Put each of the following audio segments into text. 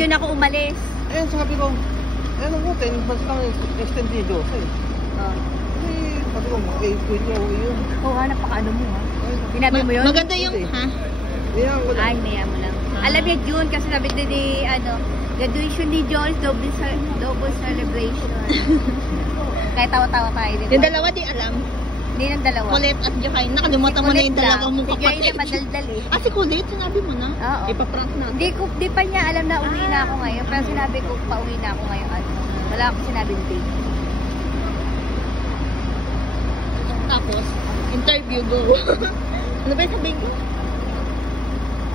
June ako umalis. Ayun, sabi ko, ano ko, 10 months lang extendido. Oh. Sabi ko, mag-8 niya uwi yun. Oo nga, napaka-ano mo ha. Sinabi mo yun? Maganda yung, ha? Yan ko lang. Ay, niya mo lang. Alam niya June kasi sabi din ni, graduation ni Joyce, double celebration. Kaya tawa-tawa tayo. Diba? Yung dalawa di alam. Hindi ng dalawa. Kulit at Jokain. Nakalimutan mo na yung dalawa mong Si Joy kapatid. na madaldal eh. Ah, si Kulit, sinabi mo na? Oo. Ipaprank natin. Di pa niya alam na uwi na ako ngayon. Pero sinabi ko, pauwi na ako ngayon. Wala akong sinabing date. Tapos, interview go. Ano ba yung sabihin ko?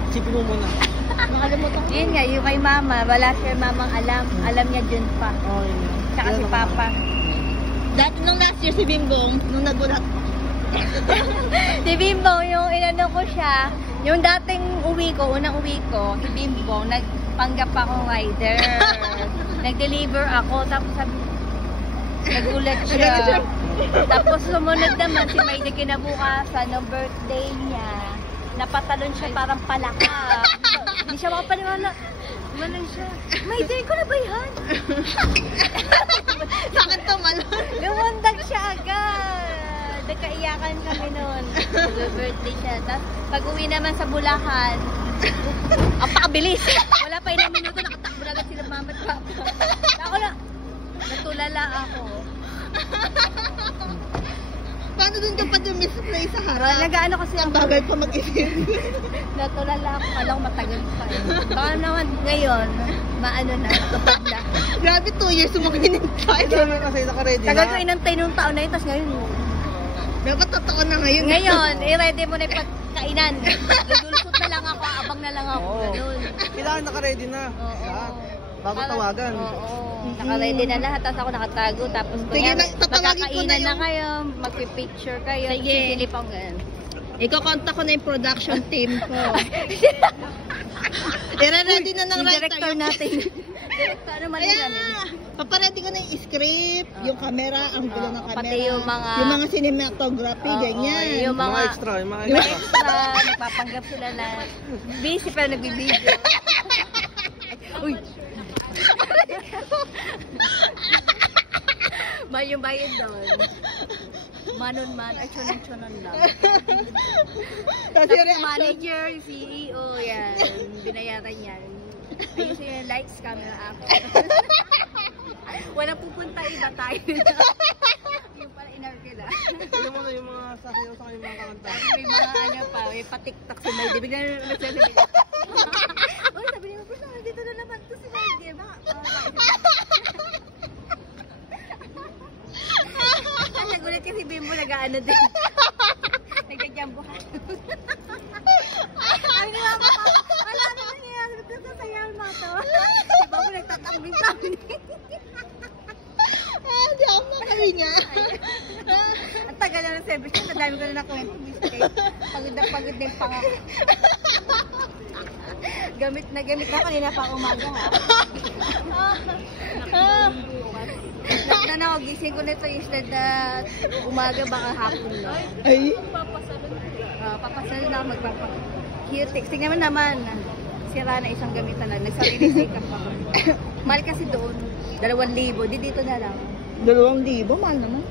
Sipin mo muna. Nakalimutan ko. Yun nga, yung kay mama, wala siya mamang alam. Alam niya June pa. Oh, yun. Tsaka si Papa. Dati nung last year si Bimbong, nung nagulat. Si Bimbo, yung inano ko siya, yung dating uwi ko, unang uwi ko, si Bimbo, nagpanggap ako rider. Nag-deliver ako, tapos sabi, nagulat siya. Tapos sumunod naman si May na kinabukasan ng birthday niya. Napatalon siya parang palaka. Hindi siya makapaniwala. Malun siya. May day ko na ba yan? Sakit to malon. Lumundag siya agad. Nagkaiyakan kami noon. Birthday siya. Tapos pag uwi naman sa Bulacan, ang pakabilis. Wala pa ilang minuto, nakatakbo na agad sila mama at papa. Ako na, natulala ako. Paano dun ka pa misplay sa harap? Nag-ano kasi Ang ako. bagay pa mag-isip. Natulala ako. Kala ko matagal pa eh. Baka naman ngayon, maano na, nakapag na. Grabe, 2 years sumakinintay. Ito naman kasi naka-ready na. Tagal ko inantay nung taon na yun, tapos ngayon, Pero totoo na ngayon. ngayon, i-ready mo na yung pagkainan. Lulusot na lang ako, abang na lang ako. Oo. Ganun. Kailangan naka-ready na. Oo. Lahat. Bago Parang- tawagan. Oo. Naka-ready na lahat, tapos ako nakatago. Tapos Sige, kunyari, tatawagin ko na magkakainan na yung- kayo, magpipicture kayo, Sige. sisilip ako ganun. Iko-contact ko na yung production team ko. I-ready na ng Yung writer. director natin. Director, ano man Ayan, namin? papaready ko na yung script, yung camera, ang gulo ng camera. Pati yung mga- cinematography, Oo, ganyan. yung Mga mga extra, yung mga yung extra. extra, nagpapanggap sila na busy pero nagbibideo. Uy! Yung bayad doon. Manon-man, ay chunon-chunon lang. Kasi Tapos yung reaction. manager, yung CEO, yan. Binayaran yan. Ayusin yung lights, camera, app. Walang pupunta, iba tayo. Yung pala inarkila. Tignan mo na yung mga sasayaw sa kanyang mga kanta. May mga ano pa, may pa-tiktok si May. Bigla na nagsasabi. Uy, sabi niya, "Bro, dito na naman to si May. Di ba?" Nagulat kasi Bimbo, nag-ano din. Nagka-jambuhan. Ay, ni Mama, wala naman niya. Nagsasayaw na to. Si Babo nagtatambing-tambing. Hindi ako makalinga. Ang tagal na ng service niya, nadami ko na nakwento. Pagod na yung pangako. Gamit na kanina pa umaga ha. Na gising ko nito instead na umaga baka hapon lang. Ay, Papasalon na ako magpapa-cutex. Tingnan naman. Sira na isang gamitan lang. Nagsarili sikap ako. Mahal kasi doon. 2,000. Di dito na lang. 2,000, mahal naman.